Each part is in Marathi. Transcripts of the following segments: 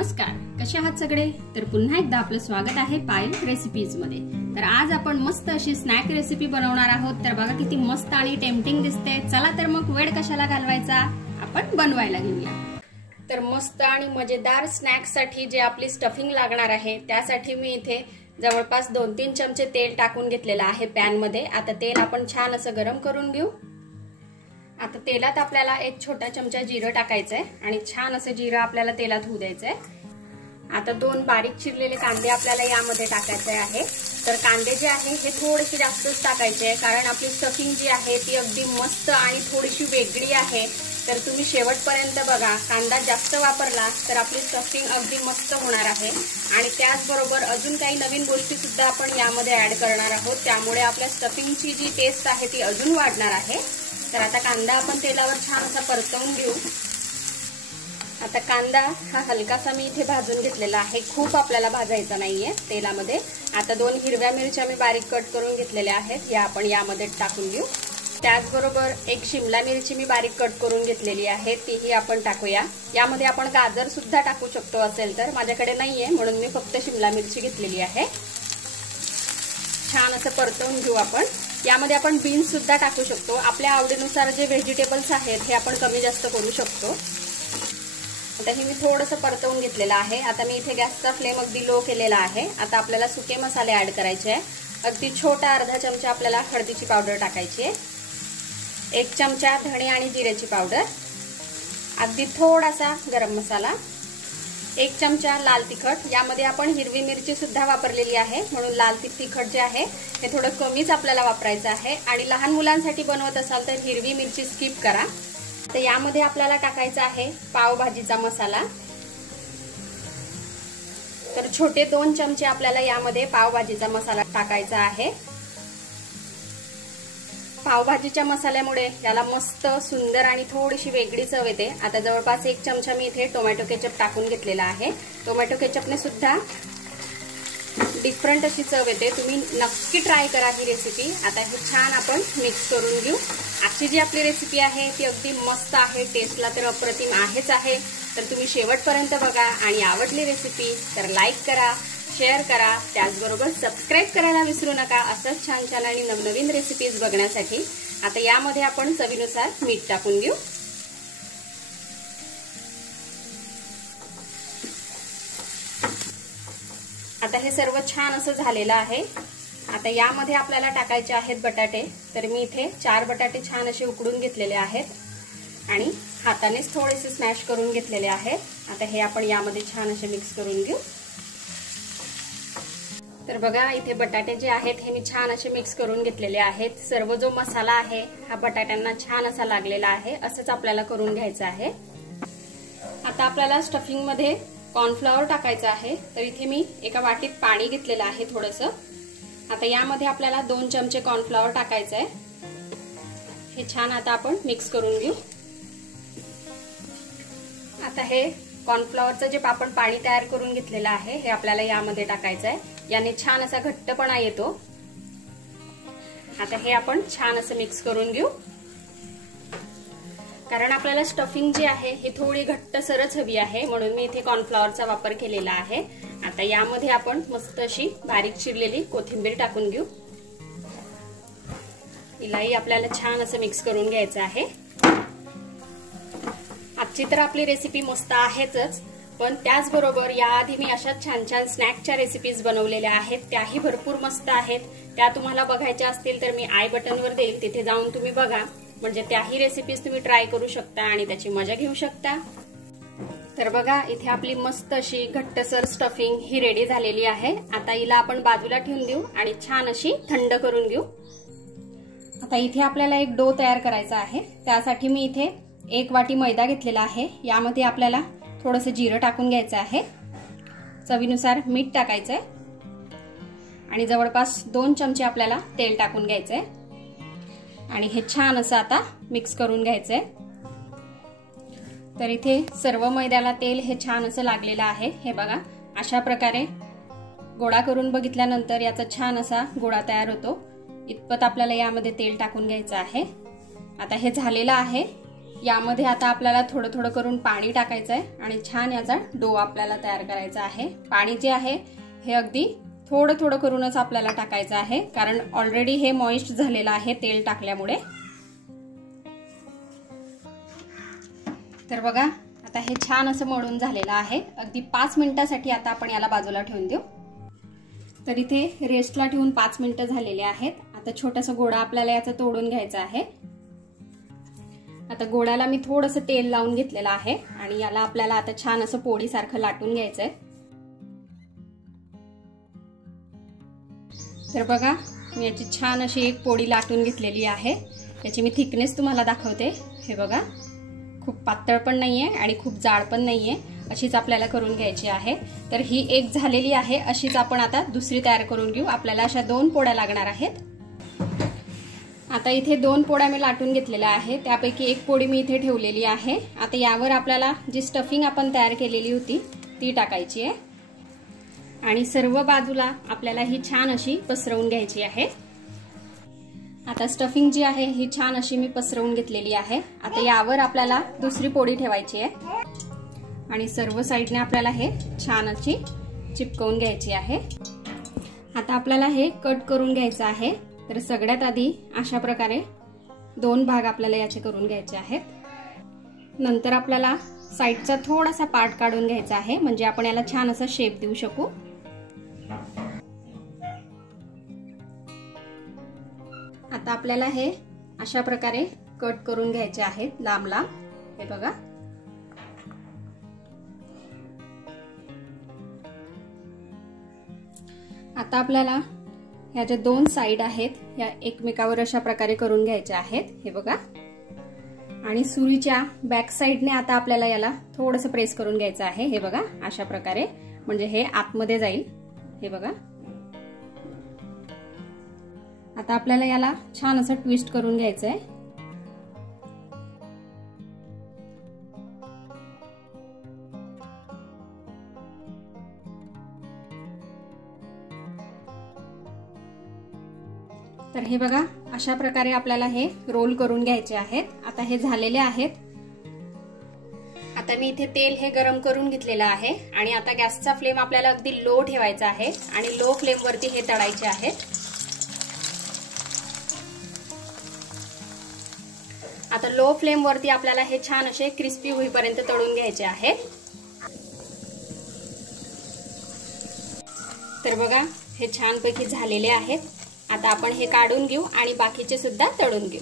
नमस्कार, कसे आहात सगळे? तर पुन्हा एकदा आपलं स्वागत आहे पायल रेसिपीज मध्ये। तर आज आपण मस्त अशी स्नॅक रेसिपी बनवणार आहोत। तर बघा किती मस्त आणि टेम्पटिंग दिसते। चला तर मग वेळ कशाला घालवायचा, आपण बनवायला घेऊया। तर मस्त आणि मजेदार स्नॅक्स साठी जे आपली स्टफिंग लागणार आहे त्यासाठी मी इथे जवळपास 2-3 चमचे तेल टाकून घेतलेलं आहे पॅन मध्ये। आता तेल आपण छान असं गरम करून घेऊ। आता तेलात आपल्याला एक छोटा चमचा जिरं टाकायचंय आणि छान असं जिरं आपल्याला तेलात होऊ द्यायचंय। आता 2 बारीक चिरलेले कांदे आपल्याला यामध्ये टाकायचे आहे। तर कांदे जे आहे हे थोडेसे जास्तच टाकायचे आहे, कारण आपली स्टफिंग जी आहे ती अगदी मस्त आणि थोडीशी वेगळी आहे। तर तुम्ही शेवटपर्यंत बघा, कांदा जास्त वापरला तर आपली स्टफिंग अगदी मस्त होणार आहे। आणि त्याचबरोबर अजून काही नवीन गोष्टी सुद्धा आपण यामध्ये ऍड करणार आहोत, त्यामुळे आपल्या स्टफिंगची जी टेस्ट आहे ती अजून वाढणार आहे। तर आता कांदा आपण तेलावर छान असा परतवून घेऊ। आता कांदा हा हलकासा मी इथे भाजून घेतलेला आहे, खूप आपल्याला भाजायचा नाहीये तेलामध्ये। आता 2 हिरव्या मिरच्या मी बारीक कट करून घेतलेल्या आहेत, या आपण यामध्ये टाकून घेऊ। त्याचबरोबर एक शिमला मिरची मी बारीक कट करून घेतलेली आहे, तीही आपण टाकूया। यामध्ये आपण गाजर सुद्धा टाकू शकतो असेल तर, माझ्याकडे नाहीये म्हणून मी फक्त शिमला मिरची घेतलेली आहे। छान असं परतवून घेऊ आपण। यामध्ये आपण बीन्स सुद्धा टाकू शकतो, आपल्या आवडीनुसार जे व्हेजिटेबल्स आहेत हे आपण कमी जास्त करू शकतो। आता हे मी थोडंसं परतवून घेतलेलं आहे। आता मी इथे गॅसचा फ्लेम अगदी लो केलेला आहे। आता आपल्याला सुके मसाले ऍड करायचे आहे। अगदी छोटा अर्धा चमचा आपल्याला हळदीची पावडर टाकायची आहे, 1 चमचा धणे आणि जिऱ्याची पावडर, अगदी थोडासा गरम मसाला, 1 चमचा लाल तिखट। यामध्ये आपण हिरवी मिरची सुद्धा वापरलेली आहे म्हणून लाल तिखट जे आहे हे थोडं कमीच आपल्याला वापरायचं आहे। आणि लहान मुलांसाठी बनवत असाल तर हिरवी मिरची स्किप करा। तर यामध्ये आपल्याला टाकायचा आहे पावभाजीचा मसाला। तर छोटे 2 चमचे आपल्याला यामध्ये पावभाजीचा मसाला टाकायचा आहे। पावभाजीच्या मसाल्यामुळे याला मस्त सुंदर आणि थोडीशी वेगळी चव येते। आता जवळपास 1 चमचा मी इथे टोमॅटो केचप टाकून घेतलेला आहे। टोमॅटो केचपने सुद्धा डिफरंट अशी चव येते, तुम्ही नक्की ट्राय करा ही रेसिपी। आता हे छान आपण मिक्स करून घेऊ। आजची जी आपली रेसिपी आहे ती अगदी मस्त आहे, टेस्टला तर अप्रतिम आहेच आहे। तर तुम्ही शेवटपर्यंत बघा आणि आवडली रेसिपी तर लाईक करा, शेअर करा, त्याचबरोबर सबस्क्राइब करायला विसरू नका, असंच छान छान आणि नवनवीन रेसिपीज बघण्यासाठी। आता यामध्ये आपण चवीनुसार मीठ टाकून घेऊ। आता हे सर्व छान असं झालेलं आहे। आता यामध्ये आपल्याला टाकायचे आहेत बटाटे। तर मी इथे 4 बटाटे छान असे उकडून घेतलेले आहेत आणि हातानेच थोडेसे स्मॅश करून घेतलेले आहेत। आता हे आपण यामध्ये छान असे मिक्स करून घेऊ। तर बघा इथे बटाटे जे आहेत हे मी छान असे मिक्स करून घेतलेले आहेत। सर्व जो मसाला आहे हा बटाट्यांना छान असा लागलेला आहे, असंच आपल्याला करून घ्यायचं आहे। आता आपल्याला स्टफिंग मध्ये कॉर्नफ्लॉवर टाकायचं आहे। तर इथे मी एका वाटीत पाणी घेतलेलं आहे थोडंसं। आता यामध्ये आपल्याला 2 चमचे कॉर्नफ्लॉवर टाकायचं आहे। हे छान आता आपण मिक्स करून घेऊ। आता हे कॉर्नफ्लॉवरचं जे आपण पाणी तयार करून घेतलेलं आहे हे आपल्याला यामध्ये टाकायचं आहे, याने छान असा घट्टपणा येतो। आता हे आपण छान असं मिक्स करून घेऊ, कारण आपल्याला स्टफिंग जी आहे ही थोडी घट्टसरच हवी आहे म्हणून मी इथे कॉर्नफ्लॉवरचा वापर केलेला आहे। आता यामध्ये आपण मस्त अशी बारीक चिरलेली कोथिंबीर टाकून घेऊ। हिलाही आपल्याला छान असं मिक्स करून घ्यायचं आहे। आजची तर आपली रेसिपी मस्त आहेच, पण त्याचबरोबर याआधी मी अशा छान छान स्नॅकच्या रेसिपीज बनवलेल्या आहेत, त्याही भरपूर मस्त आहेत। त्या तुम्हाला बघायच्या असतील तर मी आय बटनवर देईल, तिथे जाऊन तुम्ही बघा, म्हणजे त्याही रेसिपीज तुम्ही ट्राय करू शकता आणि त्याची मजा घेऊ शकता। तर बघा इथे आपली मस्त अशी घट्टसर स्टफिंग ही रेडी झालेली आहे। आता हिला आपण बाजूला ठेवून देऊ आणि छान अशी थंड करून घेऊ। आता इथे आपल्याला एक डो तयार करायचा आहे। त्यासाठी मी इथे 1 वाटी मैदा घेतलेला आहे। यामध्ये आपल्याला थोडंसं जिरं टाकून घ्यायचं आहे, चवीनुसार मीठ टाकायचंय आणि जवळपास 2 चमचे आपल्याला तेल टाकून घ्यायचंय आणि हे छान असं आता मिक्स करून घ्यायचंय। तर इथे सर्व मैद्याला तेल हे छान असं लागलेलं आहे। हे बघा अशा प्रकारे गोळा करून बघितल्यानंतर याचा छान असा गोळा तयार होतो। इतपत आपल्याला यामध्ये तेल टाकून घ्यायचं आहे। आता हे झालेलं आहे। यामध्ये आता आपल्याला थोडं थोडं करून पाणी टाकायचं आहे आणि छान याचा डो आपल्याला तयार करायचा आहे। पाणी जे आहे हे अगदी थोडं थोडं करूनच आपल्याला टाकायचं आहे, कारण ऑलरेडी हे मॉइस्ट झालेलं आहे तेल टाकल्यामुळे। तर बघा आता हे छान असं मळून झालेलं आहे। अगदी 5 मिनिटांसाठी आता आपण याला बाजूला ठेवून देऊ। तर इथे रेस्टला ठेवून 5 मिनिटं झालेले आहेत। आता छोटासा गोळा आपल्याला याचा तोडून घ्यायचा आहे। आता गोळ्याला मी थोडंसं तेल लावून घेतलेलं आहे आणि याला आपल्याला आता छान असं पोळीसारखं लाटून घ्यायचंय। तर बघा मी याची छान अशी एक पोळी लाटून घेतलेली आहे। याची मी थिकनेस तुम्हाला दाखवते। हे बघा खूप पातळ पण नाहीये आणि खूप जाड पण नाहीये, अशीच आपल्याला करून घ्यायची आहे। तर ही एक झालेली आहे, अशीच आपण आता दुसरी तयार करून घेऊ। आपल्याला अशा 2 पोळ्या लागणार आहेत। आता इथे 2 पोळ्या मी लाटून घेतलेल्या आहे, त्यापैकी एक पोळी मी इथे ठेवलेली आहे। आता यावर आपल्याला जी स्टफिंग आपण तयार केलेली होती ती टाकायची आहे आणि सर्व बाजूला आपल्याला ही छान अशी पसरवून घ्यायची आहे। आता स्टफिंग जी आहे ही छान अशी मी पसरवून घेतलेली आहे। आता यावर आपल्याला दुसरी पोळी ठेवायची आहे आणि सर्व साइडने आपल्याला हे छान अशी चिपकवून घ्यायची आहे। आता आपल्याला हे कट करून घ्यायचं आहे। तर सगळ्यात आधी अशा प्रकारे 2 भाग आपल्याला याचे करून घ्यायचे आहेत। नंतर आपल्याला साइडचा थोडासा पार्ट काढून घ्यायचा आहे, म्हणजे आपण याला छान असा शेप देऊ शकू। आता आपल्याला हे अशा प्रकारे कट करून घ्यायचे आहेत लांब लांब। हे बघा आता आपल्याला ह्या ज्या 2 साइड आहेत या एकमेकावर अशा प्रकारे करून घ्यायच्या आहेत। हे बघा आणि सुरीच्या बॅक साइडने आता आपल्याला याला थोडंसं प्रेस करून घ्यायचं आहे। हे बघा अशा प्रकारे, म्हणजे हे आतमध्ये जाईल। हे बघा आता आपल्याला याला छान असं ट्विस्ट करून घ्यायचं आहे। तर हे बघा अशा प्रकारे आपल्याला हे रोल करून घ्यायचे आहेत। आता हे झालेले आहेत। आता मी इथे तेल हे गरम करून घेतलेलं आहे आणि आता गॅसचा फ्लेम आपल्याला अगदी लो ठेवायचा आहे आणि लो फ्लेम वरती हे तळायचे आहेत। आता लो फ्लेम वरती आपल्याला हे छान असे क्रिस्पी होईपर्यंत तळून घ्यायचे आहेत। तर बघा हे छानपैकी झालेले आहेत। आता आपण हे काढून घेऊ आणि बाकीचे सुद्धा तळून घेऊ।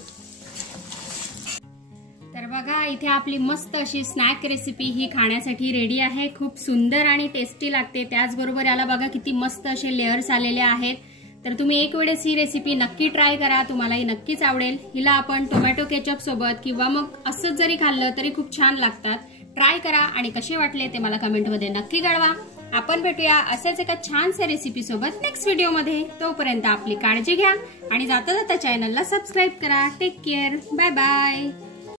तर बघा इथे आपली मस्त अशी स्नॅक रेसिपी ही खाण्यासाठी रेडी आहे। खूप सुंदर आणि टेस्टी लागते। त्याचबरोबर याला बघा किती मस्त असे लेयर्स आलेले आहेत। तर तुम्ही एक वेळेस ही रेसिपी नक्की ट्राय करा, तुम्हालाही नक्कीच आवडेल। हिला आपण टोमॅटो केचप सोबत किंवा मग असंच जरी खाल्लं तरी खूप छान लागतात। ट्राय करा आणि कसे वाटले ते मला कमेंटमध्ये नक्की कळवा। आपण भेटूया असेच एका छानशा रेसिपी सोबत नेक्स्ट व्हिडिओमध्ये। तोपर्यंत आपली काळजी घ्या आणि जाता जाता चॅनलला सबस्क्राईब करा। Take care, bye bye.